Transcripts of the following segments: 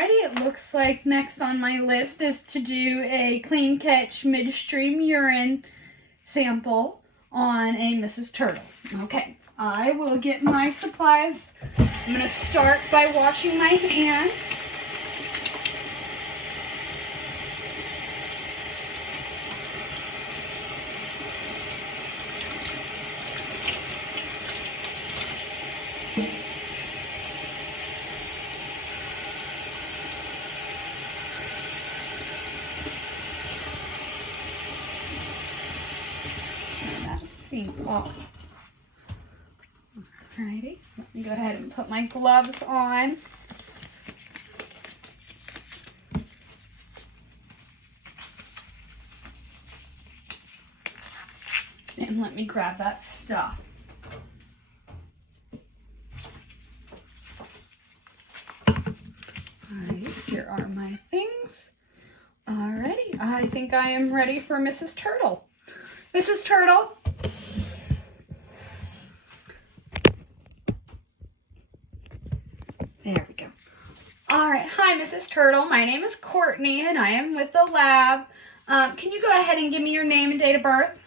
Alrighty, it looks like next on my list is to do a clean catch midstream urine sample on a Mrs. Turtle. Okay, I will get my supplies. I'm going to start by washing my hands. Sink off. Alrighty, let me go ahead and put my gloves on. And let me grab that stuff. Alrighty, here are my things. Alrighty, I think I am ready for Mrs. Turtle. Mrs. Turtle. There we go. All right. Hi, Mrs. Turtle. My name is Courtney, and I am with the lab. Can you go ahead and give me your name and date of birth?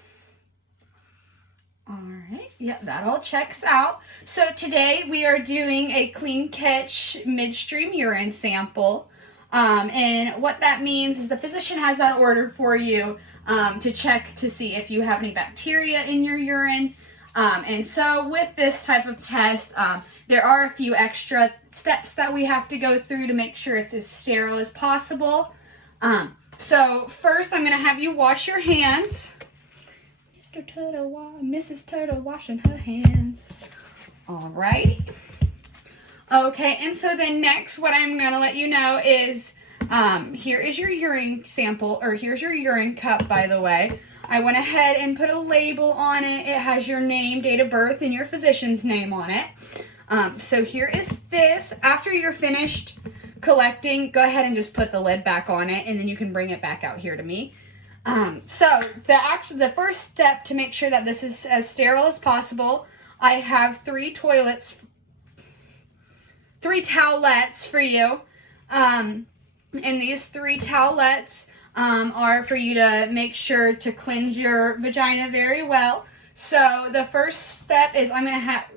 All right. Yeah, that all checks out. So today we are doing a clean catch midstream urine sample. And what that means is the physician has that ordered for you to check to see if you have any bacteria in your urine. And so with this type of test, there are a few extra steps that we have to go through to make sure it's as sterile as possible. So first I'm going to have you wash your hands. Mrs. Turtle washing her hands. Alrighty. Okay, and so then next what I'm going to let you know is here is your urine sample, or here's your urine cup, by the way. I went ahead and put a label on it. It has your name, date of birth, and your physician's name on it. So here is this. After you're finished collecting, go ahead and just put the lid back on it, and then you can bring it back out here to me. So the first step to make sure that this is as sterile as possible, I have three towelettes for you. And these 3 towelettes are for you to make sure to cleanse your vagina very well. So the first step is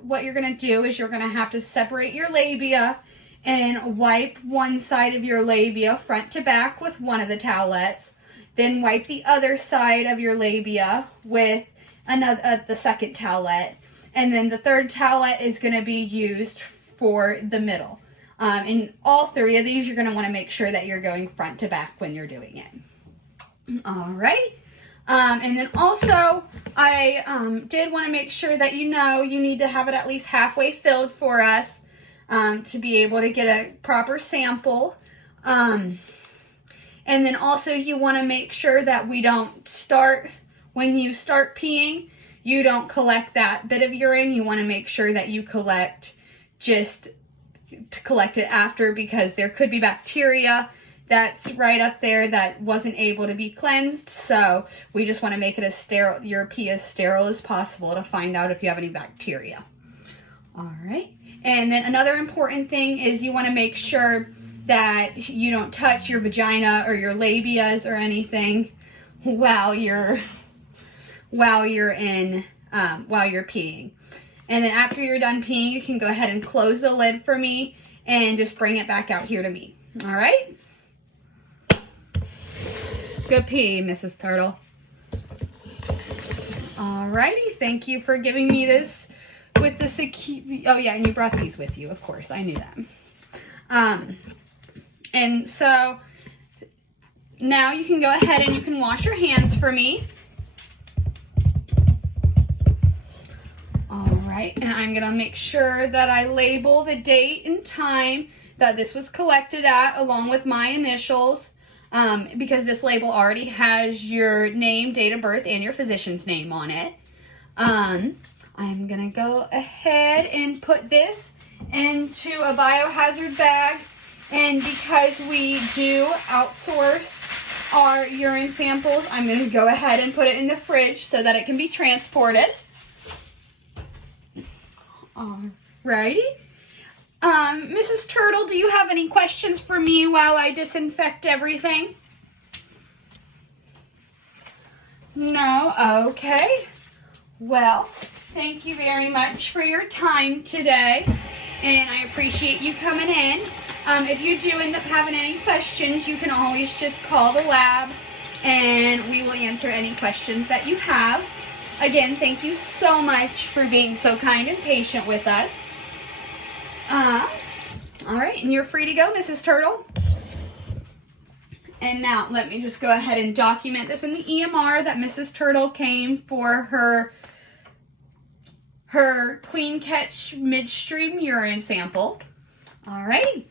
what you're going to do is you're going to have to separate your labia and wipe one side of your labia front to back with one of the towelettes. Then wipe the other side of your labia with the second towelette. And then the third towelette is going to be used for the middle. In all 3 of these, you're going to want to make sure that you're going front to back when you're doing it. Alright. And then also, I did want to make sure that you need to have it at least halfway filled for us to be able to get a proper sample. And then also you want to make sure that when you start peeing, you don't collect that bit of urine. You want to make sure that you collect it after, because there could be bacteria that's right up there that wasn't able to be cleansed. So we just want to make it as sterile, your pee as sterile as possible to find out if you have any bacteria. All right. And then another important thing is you want to make sure that you don't touch your vagina or your labias or anything while you're peeing. And then after you're done peeing, you can go ahead and close the lid for me and just bring it back out here to me. All right? Good pee, Mrs. Turtle. Alrighty, thank you for giving me this with the oh yeah, and you brought these with you, of course, I knew that. And so now you can go ahead and you can wash your hands for me. Alright, and I'm gonna make sure that I label the date and time that this was collected at along with my initials. Because this label already has your name, date of birth, and your physician's name on it. I'm going to go ahead and put this into a biohazard bag. And because we do outsource our urine samples, I'm going to go ahead and put it in the fridge so that it can be transported. Alrighty. Mrs. Turtle, do you have any questions for me while I disinfect everything? No? Okay. Well, thank you very much for your time today, and I appreciate you coming in. If you do end up having any questions, you can always just call the lab, and we will answer any questions that you have. Again, thank you so much for being so kind and patient with us. All right, and you're free to go, Mrs. Turtle. And now, let me just go ahead and document this in the EMR that Mrs. Turtle came for her clean catch midstream urine sample. All right.